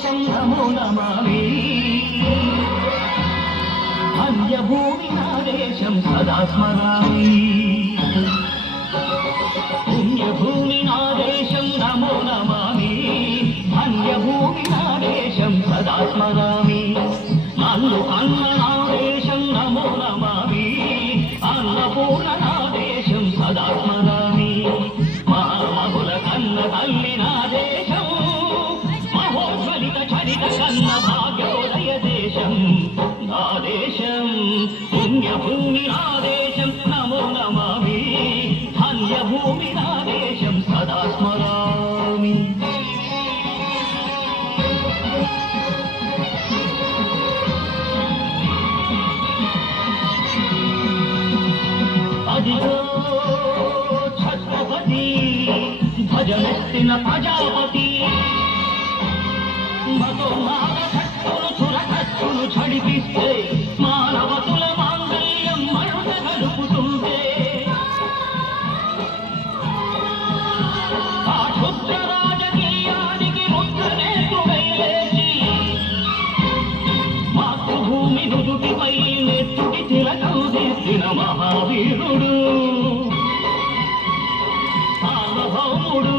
దేశం నమో నమామి అన్యభూమి నా దేశం సదా స్మరామి పుణ్యభూమి నా దేశం నమో నమామి అన్యభూమి నా దేశం సదా స్మరామి నన్ను కన్న నా దేశం నమో నమామి అన్నపూర్ణ నా దేశం సదా స్మరామి మహామహుల కన్న తల్లి నా దేశం మహోజ్వలిత చరిత కన్న భాగ్యోదయ దేశం నా దేశం పుణ్యభూమి నా దేశం నమో నమామి ధన్యభూమి నా దేశం సదా స్మరామి అదిగో ఛత్రపతి భజమెత్తిన ప్రజాపతి మధుమాగ కట్టును చురకట్టును చడిపిస్తే మానవతుల మాంగళ్యం మరుట కలుపుతుంటే ఆ క్షుద్ర రాజకీయానికి ముద్రనేతుడై లేచి మాతృభూమి నుదుటిపై నెత్తుటి తిలకం దిద్దిన మహావీరుడు సార్వభౌముడు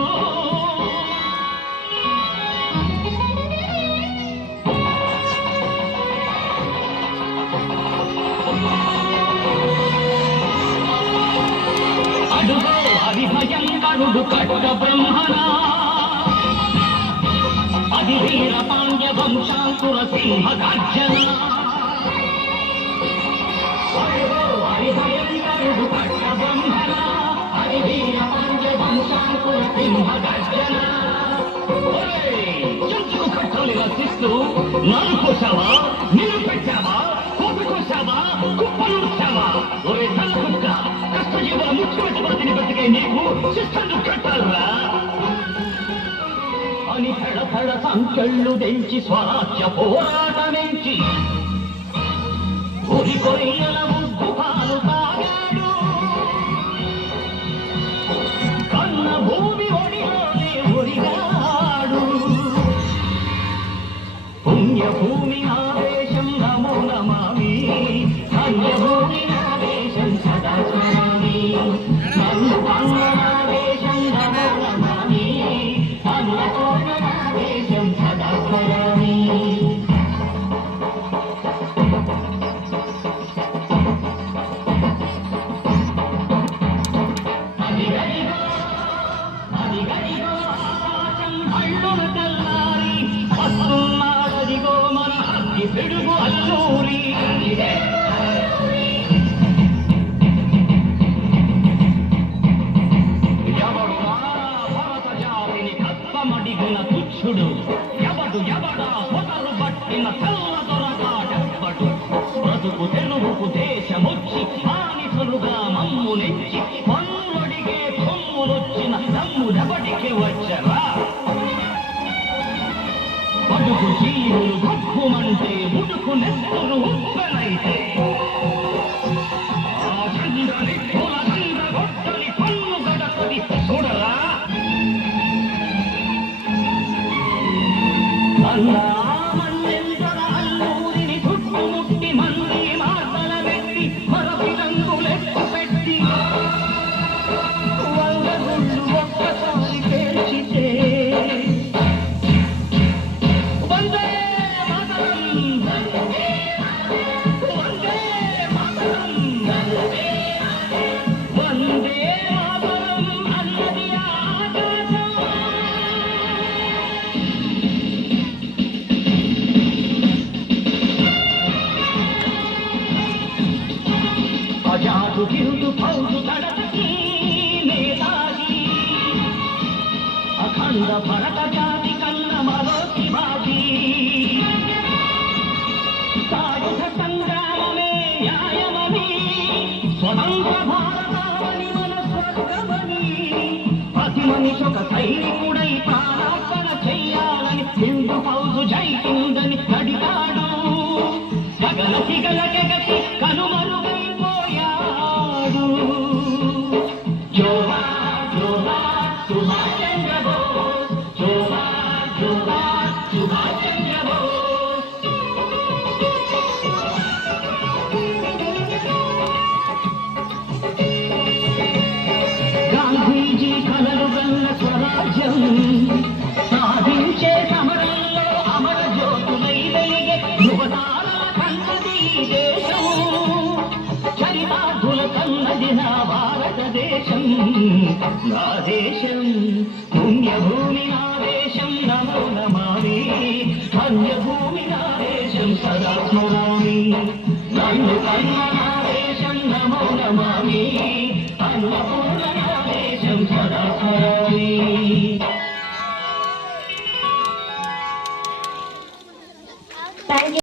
అడుగో హరిభయంకరుడు కట్ట బ్రహ్మణ అది వీర పాండ్య వంశాంకుర సింహ గర్జన అడుగో హరిభయంకరుడు కట్ట బ్రహ్మణ అది వీర పాండ్య వంశాంకుర సింహ గర్జన చెంచుకు కట్టలు రచిస్తూ నరుకొచ్చావా నిలుపెట్టావా కోపికొచ్చావా కుప్పలుచ్చావా ఒరే తల కుక్క కష్టజీవుల ముఖ్యమంత్రి బతికే నీకు శిక్షలు కట్టాలరా అని పెడతడ సంకెళ్ళు తెంచి స్వరాజ్య పోరాటమించి ఉరి కొరియల ముగ్గు పాలు తాగాడు కన్న భూమి ఒడిలోనే ఒడిగాడు పుణ్యభూమి నా దేశం నమో నమామి ధన్యభూమి నా దేశం సదా స్మరామి నన్ను కన్న నా దేశం నమో నమామి అన్నపూర్ణ నా దేశం సదా స్మరామి అదిగదిగో ఆకాశం అల్లున తెల్లారి వస్తున్నాడదిగో మన అగ్గి పిడుగు అల్లూరి ఎవడురా భరత జాతిని కప్పమడిగిన తుచ్చుడు ఎవడా పొటలు పట్టిన తెల్ల దొరగాడెవ్వడు బ్రతుకు తెరువుకు దేశమొచ్చి బానిసలుగా మమ్ము నెచ్చి పన్నులడిగే కొమ్ములొచ్చిన దమ్ముడెవడికి వచ్చరా బడుకు జీవులు గుగ్గుమంటే ముడుకు నెత్తురు ఉప్పెనైతే ఆ చంద్రని కుల చంద్ర గొడ్డలి పన్ను గడపది చూడరా అన్నా మన్నెందర అల్లూరిని చుట్టుముట్టి మంది మాటల పెట్టి మరపి రంగులెత్తు పెట్టి వందగుళ్ళు ఒక్కసారి పేర్చితే వందే మాతరం వందే మాతరం వందే మాతరం అన్నది ఆకాశం అజాదు గిరుదు ఫౌజు తడతకి నేతాజీ అఖండ భరత జాతి కన్న మరో శివాజీ సాయుధ సంగ్రామమే న్యాయమని స్వతంత్ర భారతావని మన స్వర్గమని ప్రతి మనిషి ఒక సైనికుడై ప్రాణార్పణ చెయ్యాలని హిందూ ఫౌజు జై హిందని నడిగాడు గగన సిగలకెగసి కనుమరుగైపోయాడు జోహార్ జోహార్ సుభాష్ చంద్ర బోస్ జోహార్ జోహార్ సుభాష్ నా దేశం పుణ్యభూమి నా దేశం నమో నమామి అన్యభూమి నా దేశం సదా స్మరామి నన్ను కన్న నా దేశం నమో నమామి అన్నపూర్ణ